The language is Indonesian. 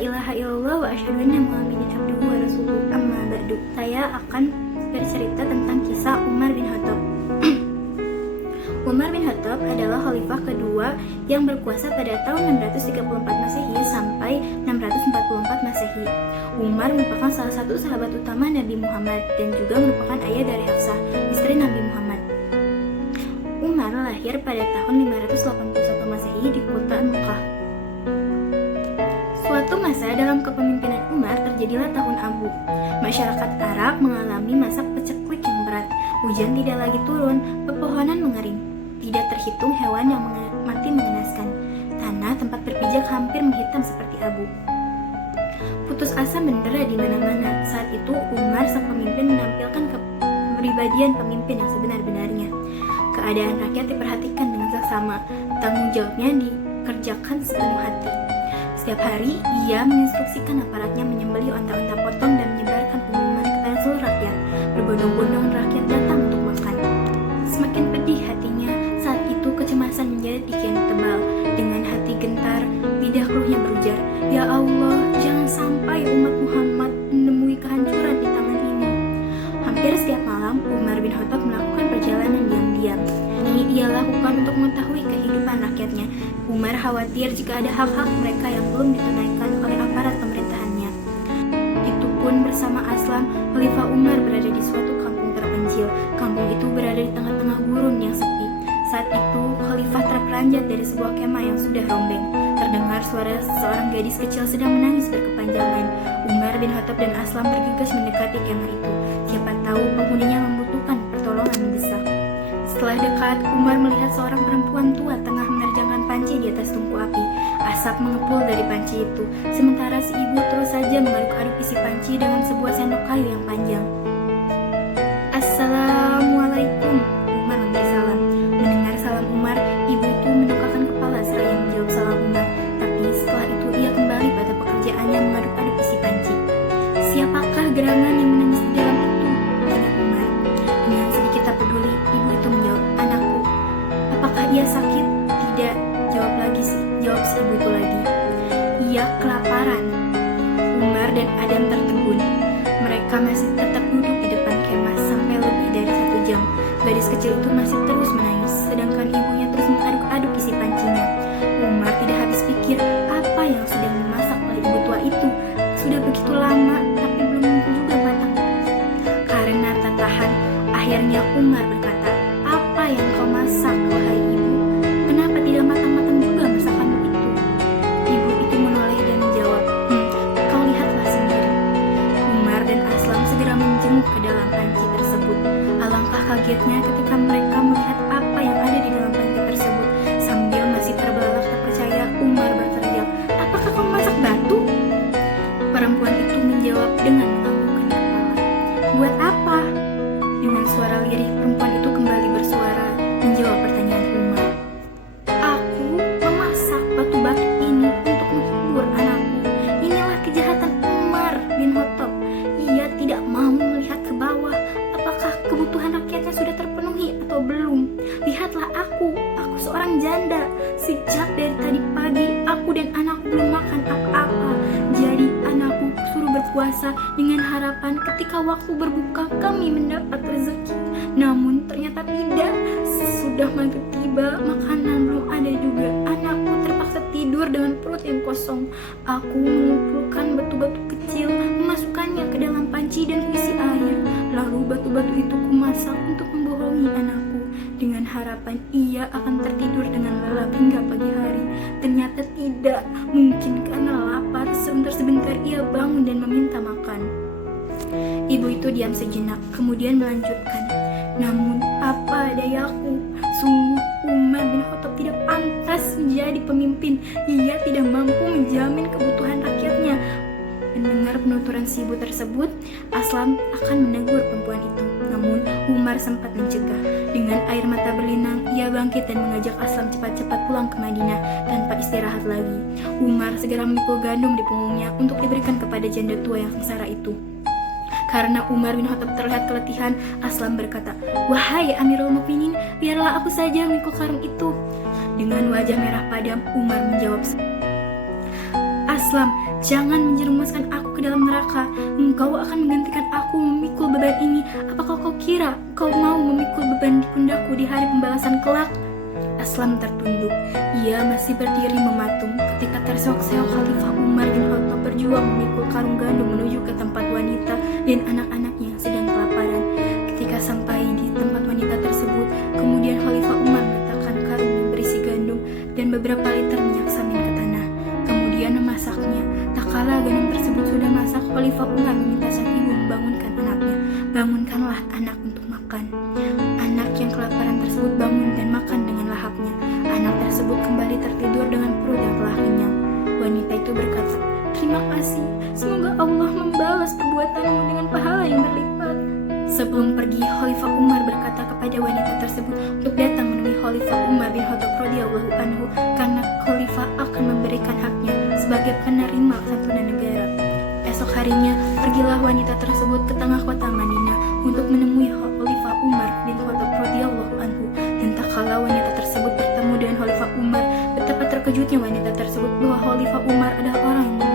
ilaha illallah wa asyhadu anna Muhammadan abduhu wa rasuluhu. Amma ba'du. Saya akan bercerita tentang kisah Umar bin Khattab. Umar bin Khattab adalah khalifah kedua yang berkuasa pada tahun 634 Masehi sampai 644 Masehi. Umar merupakan salah satu sahabat utama Nabi Muhammad dan juga merupakan ayah dari Hafsah, istri Nabi Muhammad. Umar lahir pada tahun 581 Masehi di kota Mekah. Suatu masa dalam kepemimpinan Umar terjadilah tahun abu. Masyarakat Arab mengalami masa paceklik yang berat. Hujan tidak lagi turun, pepohonan mengering. Tidak terhitung hewan yang mati mengenaskan. Tanah tempat berpijak hampir menghitam seperti abu. Putus asa mendera di mana-mana. Saat itu Umar sang pemimpin menampilkan kepribadian pemimpin yang sebenar-benarnya. Keadaan rakyat diperhatikan dengan seksama. Tanggung jawabnya dikerjakan sepenuh hati. Setiap hari ia menginstruksikan aparatnya menyembelih onta-onta potong dan menyebarkan pengumuman kepada seluruh rakyat. Berbondong-bondong rakyat datang untuk makan. Semakin pedih hatinya. Saat itu kecemasan menjadi kian tebal. Dengan hati gentar, lidah keruhnya berujar, "Ya Allah, jangan sampai umat Muhammad menemui kehancuran di tangan ini." Hampir setiap malam, Umar bin Khattab melakukan perjalanan diam-diam. Ini ia lakukan untuk mengetahui kehidupan rakyatnya. Umar khawatir jika ada hak-hak mereka yang belum ditunaikan oleh aparat pemerintahannya. Itu pun bersama Aslam, Khalifah Umar berada di suatu kampung terpencil. Kampung itu berada di tengah-tengah gurun yang sepi. Saat itu, Khalifah terperanjat dari sebuah kemah yang sudah rombeng. Terdengar suara seorang gadis kecil sedang menangis berkepanjangan. Umar bin Khattab dan Aslam bergegas mendekati kemah itu. Siapa tahu penghuninya membutuhkan pertolongan mendesak. Setelah dekat, Umar melihat seorang perempuan tua tengah menerjangkan panci di atas tungku api. Asap mengepul dari panci itu, sementara si ibu terus saja mengaduk-aduk isi panci dengan sebuah sendok kayu yang panjang. "Assalamualaikum," Umar memberi salam. Mendengar salam Umar, ibu itu mendongakkan kepala seraya menjawab salam Umar. Tapi setelah itu ia kembali pada pekerjaannya mengaduk-aduk isi panci. "Siapakah gerangan yang menangis di dalam itu?" tanya Umar. Dengan sedikit tak peduli, ibu itu menjawab, "Anakku." "Apakah ia sakit?" "Tidak," jawab si ibu itu lagi. "Ia kelaparan." Umar dan Adam tertegun. Mereka masih tetap duduk di depan kemah sampai lebih dari 1 jam. Gadis kecil itu masih terus menangis, sedangkan ibunya terus mengaduk-aduk isi pancinya. Umar tidak habis pikir apa yang sedang dimasak oleh ibu tua itu. Sudah begitu lama, tapi belum juga matang. Karena tak tahan, akhirnya Umar berkata, "Apa yang kau masak, wahai ibu? Kenapa tidak matang-matang juga masakanmu itu?" Ibu itu menoleh dan menjawab, "Kau lihatlah sendiri." Umar dan Aslam segera menjenguk ke dalam panci tersebut. Alangkah kagetnya ketika mereka melihat apa yang ada di dalam panci tersebut. Sambil masih terbelalak tak percaya, Umar berteriak, "Apakah kau masak batu?" Perempuan itu menjawab dengan menganggukkan kepala. "Buat apa?" Dengan suara lirih, perempuan itu kembali bersuara menjawab pertanyaan Umar. "Aku memasak batu-batu ini untuk menghibur anakku. Inilah kejahatan Umar bin Khattab. Ia tidak mau melihat ke bawah. Apakah kebutuhan rakyatnya sudah terpenuhi atau belum? Lihatlah aku seorang janda. Sejak dari tadi pagi, aku dan anakku belum makan apa-apa. Jadi anakku suruh berpuasa dengan harapan ketika waktu berbuka kami mendapat rezeki. Namun ternyata tidak. Sudah maghrib tiba, makanan belum ada juga. Anakku terpaksa tidur dengan perut yang kosong. Aku mengumpulkan batu-batu kecil, memasukkannya ke dalam panci dan kuisi air. Lalu batu-batu itu kumasak untuk membohongi anakku dengan harapan ia akan tertidur dengan lelap hingga pagi hari. Ternyata tidak. Mungkin karena lapar, sebentar-sebentar ia bangun dan meminta makan." Ibu itu diam sejenak, kemudian melanjutkan, "Namun apa dayaku, sungguh Umar bin Khattab tidak pantas menjadi pemimpin. Ia tidak mampu menjamin kebutuhan rakyatnya." Mendengar penuturan si ibu tersebut, Aslam akan menegur perempuan itu. Namun Umar sempat mencegah. Dengan air mata berlinang, ia bangkit dan mengajak Aslam cepat-cepat pulang ke Madinah tanpa istirahat lagi. Umar segera memikul gandum di punggungnya untuk diberikan kepada janda tua yang sengsara itu. Karena Umar bin Khattab terlihat keletihan, Aslam berkata, "Wahai Amirul Mukminin, biarlah aku saja memikul karung itu." Dengan wajah merah padam, Umar menjawab, "Aslam, Jangan menjerumuskan aku ke dalam neraka. Engkau akan menggantikan aku memikul beban ini. Apakah kau kira kau mau memikul beban di pundakku di hari pembalasan kelak?" Aslam tertunduk. Ia masih berdiri mematung ketika terseok-seok Khalifah Umar bin Khattab berjuang memikul karung gandum menuju ke tempat wanita dan anak-anaknya yang sedang kelaparan. Ketika sampai di tempat wanita tersebut, kemudian Khalifah Umar meletakkan karung yang berisi gandum dan beberapa liter minyak samin ke tanah. Kemudian memasaknya. Tak kala gandum tersebut sudah masak, Khalifah Umar meminta sang ibu membangunkan anaknya. "Bangunkanlah anak untuk makan." Anak yang kelaparan tersebut bangun dan makan dengan lahapnya. Anak tersebut kembali tertidur dengan perut yang telah kenyang. Wanita itu berkata, "Terima kasih, semoga Allah membalas perbuatanmu dengan pahala yang berlipat." Sebelum pergi, Khalifah Umar berkata kepada wanita tersebut untuk datang menemui Khalifah Umar bin Khattab radhiyallahu anhu karena Khalifah akan memberikan haknya sebagai penerima santunan negara. Esok harinya, pergilah wanita tersebut ke tengah kota Madinah untuk menemui Khalifah Umar bin Khattab radhiyallahu anhu. Dan tak kala wanita tersebut bertemu dengan Khalifah Umar, betapa terkejutnya wanita tersebut bahwa Khalifah Umar adalah orang yang